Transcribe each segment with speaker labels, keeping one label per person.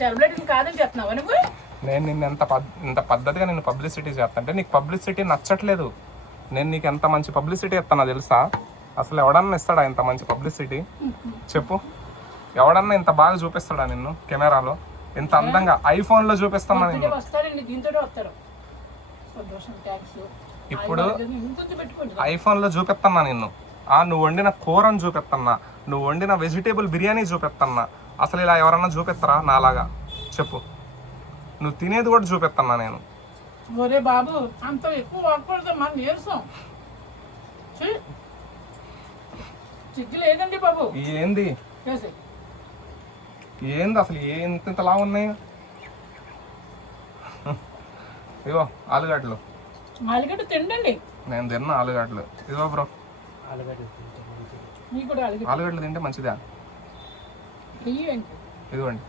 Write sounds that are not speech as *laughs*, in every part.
Speaker 1: Celebrity కాదని చెప్తున్నావా నువ్వు?
Speaker 2: నేను నిన్ను ఎంత ఇంత పద్ధతిగా నేను పబ్లిసిటీ చేస్తానంటే నీకు పబ్లిసిటీ నచ్చట్లేదు. నేను నీకు ఎంత మంచి పబ్లిసిటీ ఇస్తానో తెలుసా? అసలు ఎవడన్నా ఇస్తాడా ఇంత మంచి పబ్లిసిటీ చెప్పు. ఎవడన్నా ఇంత బాగా చూపిస్తాడా నిన్ను కెమెరాలో? ఇంత అందంగా ఐఫోన్లో
Speaker 1: ఇంటికి
Speaker 2: నిన్ను? ఇప్పుడు ఐఫోన్లో చూపిస్తున్నా నిన్ను? ఆ నువ్వు వండిన కూరను చూపిస్తున్నా నువ్వు వండిన వెజిటేబుల్ బిర్యానీ చూపిస్తున్నా అసలు ఇలా ఎవరన్నా చూపిస్తారా నాలాగా. చెప్పు. నువ్వు తినేది కూడా చూపిస్తున్నా నేను.
Speaker 1: ఒరే బాబు అంత ఎక్కువ వాడకూడదు మన నీరసం. ఛీ. సిగ్గు లేదండి బాబు.
Speaker 2: ఏంది? ఏంది అసలు ఇంత ఇంతలా ఉన్నాయి? ఇగో ఆలుగడ్డలు.
Speaker 1: ఆలుగడ్డ తిండండి.
Speaker 2: నేను తిన్న ఆలుగడ్డలు. ఇదిగో బ్రో.
Speaker 1: మీకు కూడా ఆలుగడ్డ
Speaker 2: ఆలుగడ్డలు తింటే మంచిదా? ఇదిగోండి.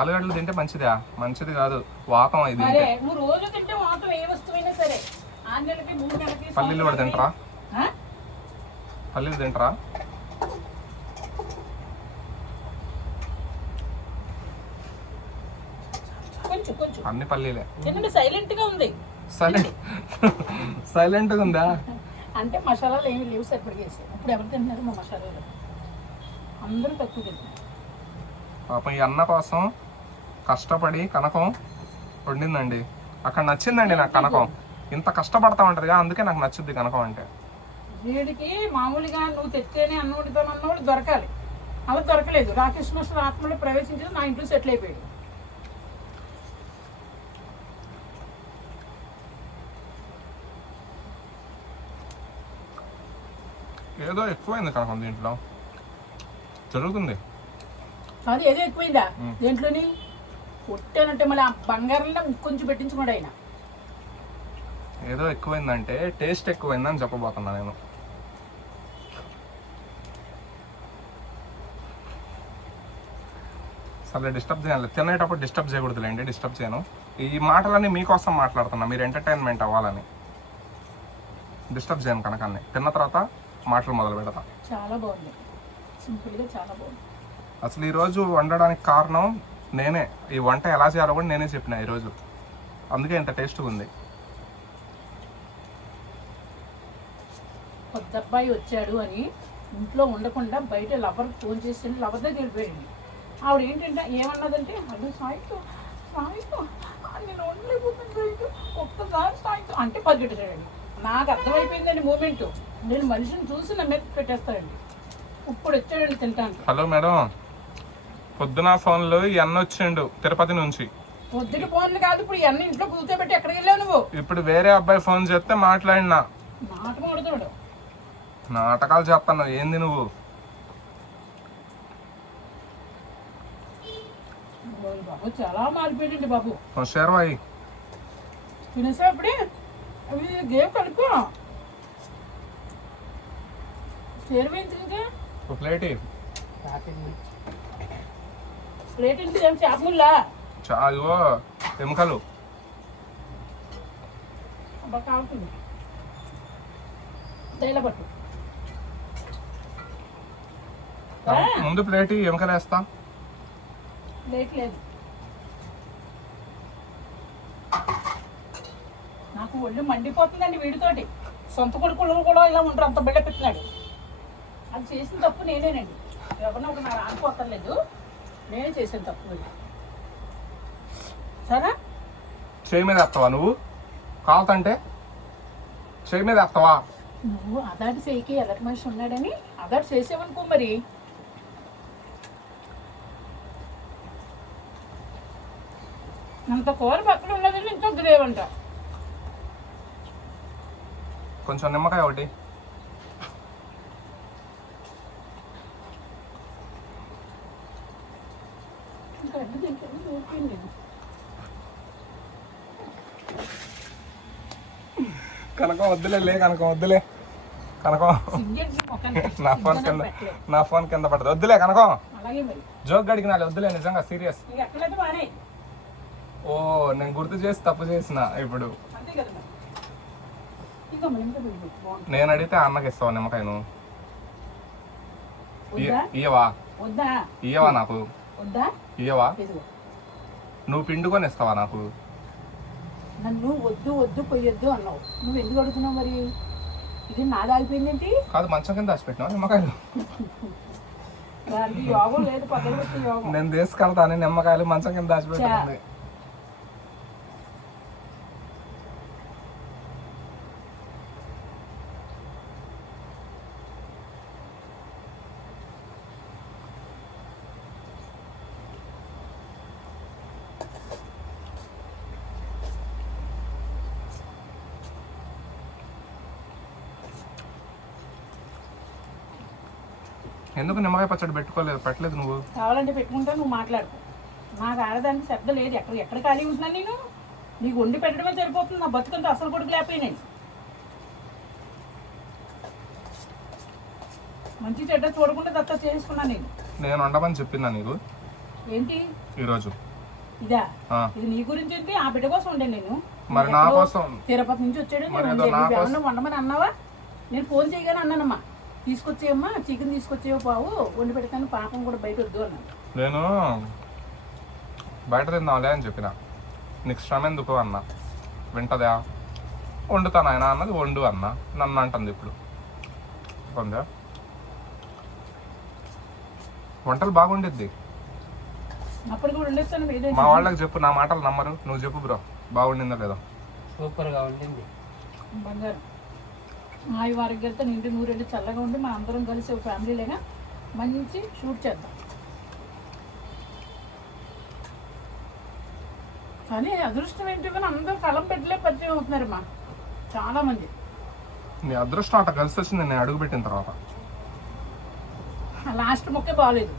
Speaker 2: ఆలుగడ్డలు తింటే మంచిదా? మంచిది కాదు. వాతం ఇది
Speaker 1: సరే.
Speaker 2: పల్లీలు కూడా తింటరా? పల్లీలు తింటరా? అన్ని పల్లీలే.
Speaker 1: సైలెంట్గా ఉంది.
Speaker 2: సైలెంట్. సైలెంట్గా ఉందా?
Speaker 1: అంటే మసాలాలు ఏమి లేవు సరిపడిగేసి ఇప్పుడు ఎవరు తింటున్నారు మా మసాలాలు? అందరూ తక్కువ
Speaker 2: పాపం ఈ అన్న కోసం కష్టపడి కనకం వండిందండి. అక్కడ నచ్చిందండి నాకు కనకం. ఇంత కష్టపడతా ఉంటదిగా అందుకే నాకు నచ్చుద్ది కనకం అంటే.
Speaker 1: వీడికి మామూలుగా నువ్వు తెచ్చేనే అన్నోడితో అన్నోడు దొరకాలి. అలా దొరకలేదు. రాకేష్ మాస్టర్ ఆత్మలో ప్రవేశించి నా ఇంట్లో సెటిల్ అయిపోయాడు
Speaker 2: ఏదో ఎక్కువైంది కనకం దీంట్లో. జరుగుతుంది.
Speaker 1: అది ఏదో ఎక్కువైందా? దేంట్లోని? కొట్టానంటే మళ్ళీ ఆ బంగారంలో కొంచెం పెట్టించుకోండి ఆయన.
Speaker 2: ఏదో ఎక్కువైందంటే టేస్ట్ ఎక్కువైందని చెప్పబోతున్నా నేను. సరే డిస్టర్బ్ చేయాలి. తినేటప్పుడు డిస్టర్బ్ చేయకూడదులేండి డిస్టర్బ్ చేయను. ఈ మాటలన్నీ మీకోసం మాట్లాడుతున్నా మీరు ఎంటర్టైన్మెంట్ అవ్వాలని. డిస్టర్బ్ చేయను కనుకన్ని తిన్న తర్వాత మాటలు మొదలు పెడతా
Speaker 1: చాలా బాగుంది. సింపుల్గా చాలా బాగుంది.
Speaker 2: అసలు ఈరోజు వండడానికి కారణం నేనే. ఈ వంట ఎలా చేయాలో కూడా నేనే చెప్పిన ఈరోజు అందుకే ఇంత టేస్ట్గా ఉంది.
Speaker 1: కొత్త అబ్బాయి వచ్చాడు అని ఇంట్లో ఉండకుండా బయట లవర్ ఫోన్ చేసి లవర్ దగ్గర వెళ్ళిపోయింది. ఆవిడ ఏంటంటే ఏమన్నదంటే అది సాయితో సాయితో నేను ఉండలేకపోతున్నాను సాయితో ఒక్కసారి సాయితో. అంటే పరిగెట్టాడండి నాకు అర్థమైపోయిందండి మూమెంట్. నేను మనిషిని చూసి నా మీద పెట్టేస్తాడండి ఇప్పుడు తింటాను
Speaker 2: హలో మేడం. పొద్దున ఫోన్లో ఈ అన్న వచ్చిండు తిరుపతి నుంచి.
Speaker 1: పొద్దుటి ఫోన్లు కాదు ఇప్పుడు ఇవన్నీ ఇంట్లో కూర్చోబెట్టి ఎక్కడికి వెళ్ళావు నువ్వు?
Speaker 2: ఇప్పుడు వేరే అబ్బాయి ఫోన్ చేస్తే మాట్లాడినా.
Speaker 1: ఆడుతాడు
Speaker 2: నాటకాలు చేస్తాను ఏంది నువ్వు?
Speaker 1: బాబు చాలా మారిపోయాడండి బాబు.
Speaker 2: షేర్వాయి
Speaker 1: తినేసేప్పుడే అవి గేమ్ కనుక్కో. చేరువైంది ఇంకా
Speaker 2: ఒక ప్లేట్.
Speaker 1: ప్లేట్ ఏం చేపముల్లా
Speaker 2: చా ఇగో ఎముకలు. ముందు ప్లేట్ ఎముకలు వేస్తా
Speaker 1: ప్లేట్ లేదు. నాకు ఒళ్ళు మండిపోతుందండి వీడితోటి. సొంత కొడుకులు కూడా ఇలా ఉంటారు అంత బిళ్ళ పెట్టినాడు అది చేసిన తప్పు నేనేనండి. ఎవరినో ఒక నాకు అనుకోక్కర్లేదు నేనే చేసిన తప్పు. సరే
Speaker 2: చేయి మీద వేస్తావా నువ్వు? కాలుతంటే? చేయి మీద వేస్తావా?
Speaker 1: నువ్వు అదాటి చేయికి ఎలాంటి మనిషి ఉన్నాడని అదాటి చేసేవనుకో మరి. అంత కూర పక్కన ఉన్నదండి ఇంకా గ్రేవ్ అంట
Speaker 2: కొంచెం నిమ్మకాయ ఒకటి
Speaker 1: ఇంకా అడ్డు తింటాను ఊరిపోయింది నేను.
Speaker 2: కనకం వద్దులే లే కనకం వద్దులే. కనకం. *laughs* నా ఫోన్ కింద. నా ఫోన్ కింద పడుతుంది. వద్దులే కనకం. జోక్ గడిగినాలి వద్దులే నిజంగా సీరియస్. ఓ నేను గుర్తు చేసి తప్పు చేసిన ఇప్పుడు. నేను అడిగితే అన్నకి ఇస్తావా నిమ్మకాయ నువ్వు?
Speaker 1: వద్దా?
Speaker 2: ఇయ్యవా? ఇయ్యవా నాకు? ఇయ్యవా? నువ్వు పిండుకొని ఇస్తావా నాకు?
Speaker 1: నన్ను వద్దు వద్దు కొయ్యొద్దు అన్నావు. నువ్వు ఎందుకు అడుగుతున్నావు మరి? ఇది నాది ఆగిపోయిందేంటి?
Speaker 2: కాదు మంచం కింద దాచిపెట్టినావా నిమ్మకాయలు?
Speaker 1: యోగం లేదు పక్కన యోగం.
Speaker 2: నేను తీసుకెళ్తాను నిమ్మకాయలు మంచం కింద దాచిపెట్టింది ఎందుకు నిమ్మకాయ పచ్చడి పెట్టుకోలేదు? పెట్టలేదు నువ్వు.
Speaker 1: కావాలంటే పెట్టుకుంటా నువ్వు మాట్లాడుకో. నాకు ఆడదానికి శ్రద్ధ లేదు. ఎక్కడ ఎక్కడ ఖాళీ ఉంటున్నాను నేను? నీకు వండి పెట్టడమే సరిపోతుంది. నా బతుకంతా అసలు కొడుకు లేకపోయినాయి. మంచి చెడ్డ చూడకుండా దత్త చేసుకున్నాను నేను.
Speaker 2: నేను వండమని చెప్పిందా నీకు?
Speaker 1: ఏంటి?
Speaker 2: ఈరోజు.
Speaker 1: ఇదా?
Speaker 2: ఆ,
Speaker 1: ఇది నీ గురించి ఏంటి? ఆ బిడ్డ కోసం ఉండే నేను.
Speaker 2: మరి నా
Speaker 1: ఎక్కడో
Speaker 2: కోసం.
Speaker 1: తిరుపతి నుంచి వచ్చాడు.
Speaker 2: మరి
Speaker 1: నేను
Speaker 2: ఏదో. నా కోసం-
Speaker 1: వండమని అన్నావా? నేను ఫోన్ చేయగానే అన్నానమ్మా. తీసుకొచ్చేయమ్మా చికెన్ తీసుకొచ్చేవో బావు వండి పెడతాను పాపం కూడా బయట వద్దు అన్నాను
Speaker 2: నేను బయట తిందాంలే అని చెప్పిన. నీకు శ్రమ ఎందుకు అన్న? వింటదా? వండుతాను ఆయన అన్నది వండు అన్న. నన్ను అంటుంది ఇప్పుడు. పొందా? వంటలు బాగుండిద్ది.
Speaker 1: అప్పుడు కూడా
Speaker 2: మా వాళ్ళకి చెప్పు నా మాటలు నమ్మరు. నువ్వు చెప్పు బ్రో. బాగుండిందో లేదో?
Speaker 3: సూపర్గా ఉండింది
Speaker 1: బంగారం. మా వారికి వెళ్తే నిండి నూరెళ్ళి చల్లగా ఉండి మన అందరం కలిసి ఒక ఫ్యామిలీలేగా మంచి షూట్ చేద్దాం. కానీ అదృష్టం ఏంటి కానీ అందరూ కలం పెట్టలే పరిచయం అవుతున్నారు మా చాలా మంది.
Speaker 2: నీ అదృష్టం అట్లా కలిసి వచ్చింది నేను అడుగు పెట్టిన తర్వాత
Speaker 1: లాస్ట్ మొక్కే బాగాలేదు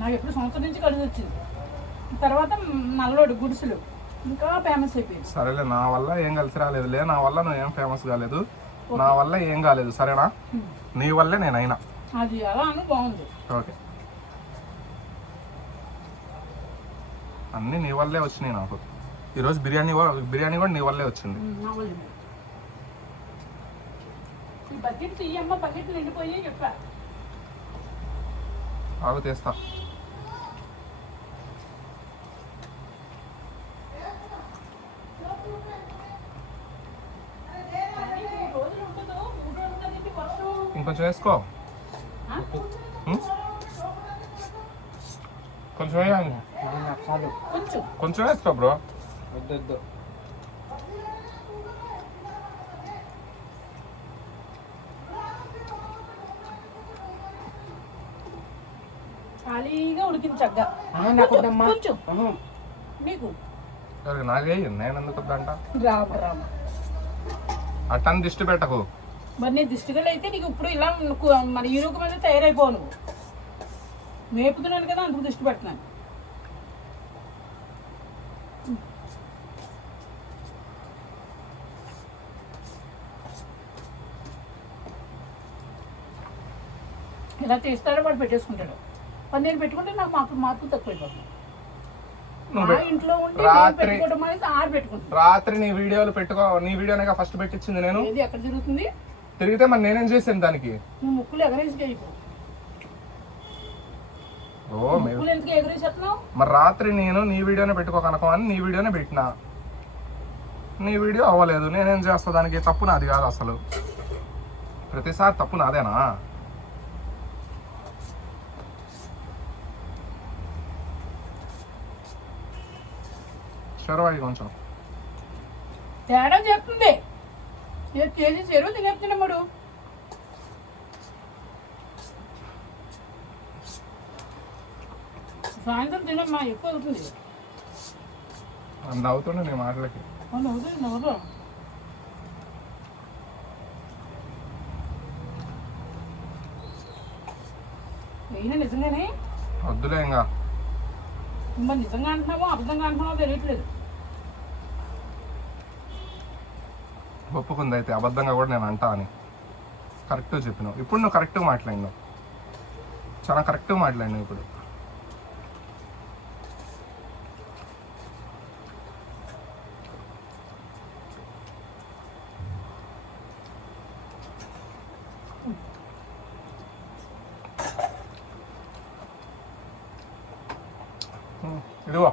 Speaker 1: నాకు ఎప్పుడు సంవత్సరం నుంచి కలిసి వచ్చింది. తర్వాత నల్లోడు గుడిసెలు. ఇంకా ఫేమస్ అయిపోయింది.
Speaker 2: సరేలే నా వల్ల ఏం కలిసి రాలేదులే నా వల్ల నువ్వు ఏం ఫేమస్ కాలేదు నా వల్ల ఏం కాలేదు సరేనా? నీ వల్లే నేను అయినా
Speaker 1: అది అలా అని బాగుంది.
Speaker 2: ఓకే. అన్నీ నీ వల్లే వచ్చినాయి నాకు. ఈరోజు బిర్యానీ కూడా బిర్యానీ కూడా నీ వల్లే వచ్చింది.
Speaker 1: నా వల్ల ఇది. ఈ బకెట్ తీయమ్మ బకెట్ నిండిపోయి చెప్పా
Speaker 2: ఆగు తీస్తా
Speaker 1: కానీ మూడు రోజులు ఉంటుందో మూడు రోజులు ఉంటుంది
Speaker 2: ఇంకొంచెం వేసుకో? కొంచెం వేయాలి
Speaker 1: కొంచెం
Speaker 2: కొంచెం వేసుకో బ్రో
Speaker 1: ఖాళీగా
Speaker 3: నాకు.
Speaker 1: కొంచెం
Speaker 2: నేను ఎందుకు
Speaker 1: రామ రామ.
Speaker 2: అట్టని దిష్టి పెట్టకు.
Speaker 1: మరి నీ దిష్టిగలు అయితే నీకు ఇప్పుడు ఇలా మన ఈరోజు మీద తయారైపోవు నువ్వు. మేపుతున్నాను కదా అందుకు దిష్టి పెడుతున్నాను ఇలా తీస్తాడో వాడు పెట్టేసుకుంటాడు. మరి నేను పెట్టుకుంటే నాకు మాకు మార్పు తక్కువైపోతుంది. నేను
Speaker 2: రాత్రి- నీ వీడియోలు పెట్టుకో నీ వీడియోనే ఫస్ట్ పెట్టించింది నేను.
Speaker 1: ఎక్కడ జరుగుతుంది?
Speaker 2: తిరిగితే మరి నేనేం చేసాను దానికి?
Speaker 1: నువ్వు ముక్కులు ఎగరేసి అయిపో
Speaker 2: ఓ మే-
Speaker 1: ముక్కులు ఎందుకు ఎగరేసేస్తున్నావు?
Speaker 2: మరి రాత్రి నేను నీ వీడియోనే పెట్టుకో కనుక అని నీ వీడియోనే పెట్టినా. నీ వీడియో అవ్వలేదు. నేనేం చేస్తా? దానికి తప్పు నాది కాదు అసలు. ప్రతిసారి తప్పు నాదేనా? షరవాయి కొంచెం.
Speaker 1: తేడా చెప్తుంది. నేను కేజీ చెరువు తినేస్తున్నాడు సాయంత్రం తినమ్మా ఎక్కువ అవుతుంది.
Speaker 2: నవ్వుతుండే నీ మాటలకి
Speaker 1: అవుతుంది నవ్వరు అయినా నిజంగానే?
Speaker 2: వద్దులే ఇంకా.
Speaker 1: నిజంగా అంటున్నావో అబద్ధంగా అంటున్నావో తెలియట్లేదు.
Speaker 2: ఒప్పుకుంది అయితే అబద్ధంగా కూడా నేను అంటా అని. కరెక్ట్గా చెప్పినావు. ఇప్పుడు నువ్వు కరెక్ట్గా మాట్లాడినావు. చాలా కరెక్ట్గా మాట్లాడినావు ఇప్పుడు. ఇదిగో.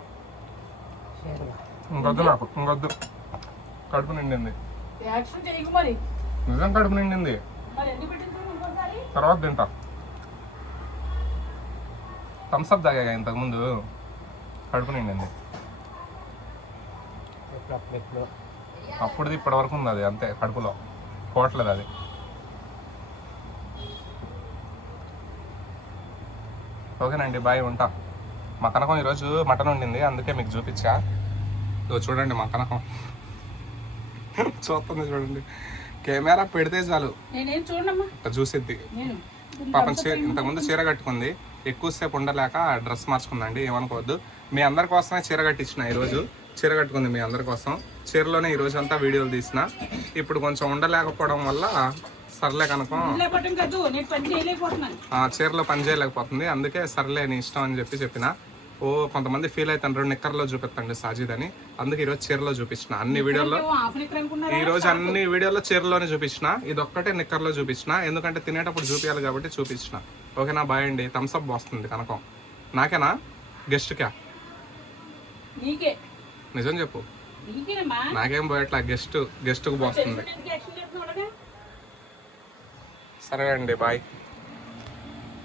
Speaker 2: ఇంకొద్దు నాకు. ఇంకొద్దు. కడుపు నిండింది. నిజం కడుపు నిండింది. తర్వాత తింటా. థమ్స్అప్ తాగా ఇంతకుముందు కడుపు నిండింది. అప్పుడుది ఇప్పటి వరకు ఉంది అది అంతే కడుపులో. పోవట్లేదు అది. ఓకేనండి బాయ్ ఉంటా. మా కనకం ఈరోజు మటన్ వండింది అందుకే మీకు చూపించా. చూడండి మా కనకం. చూస్తుంది చూడండి. కెమెరా పెడితే చాలు. చూసిద్ది.
Speaker 1: నేను
Speaker 2: పాపం చీర ఇంతకుముందు చీర కట్టుకుంది. ఎక్కువసేపు ఉండలేక డ్రెస్ మార్చుకుందండి ఏమనుకోవద్దు. మీ అందరి కోసమే చీర కట్టించిన ఈరోజు. చీర కట్టుకుంది మీ అందరి కోసం. చీరలోనే ఈ రోజు అంతా వీడియోలు తీసిన. ఇప్పుడు కొంచెం ఉండలేకపోవడం వల్ల సర్లే కనుక. చీరలో పని చేయలేకపోతుంది. అందుకే సర్లే నీ ఇష్టం అని చెప్పి చెప్పిన. ఓ కొంతమంది ఫీల్ అవుతారు నిక్కర్లో చూపిస్తండి సాజిద్ అని అందుకే ఈరోజు చీరలో చూపించిన. అన్ని
Speaker 1: అనుకున్నారా?
Speaker 2: ఈ రోజు అన్ని వీడియోలో చీరలోనే చూపించిన. ఇది ఒక్కటే నిక్కర్లో చూపించిన. ఎందుకంటే తినేటప్పుడు చూపించాలి కాబట్టి చూపించిన. ఓకేనా బాయ్ అండి. థమ్స్అప్ వస్తుంది కనకం. నాకేనా? గెస్ట్కా నిజం చెప్పు. నాకేం పోయట్లా గెస్ట్ గెస్ట్కు పోస్తుంది? సరే అండి బాయ్.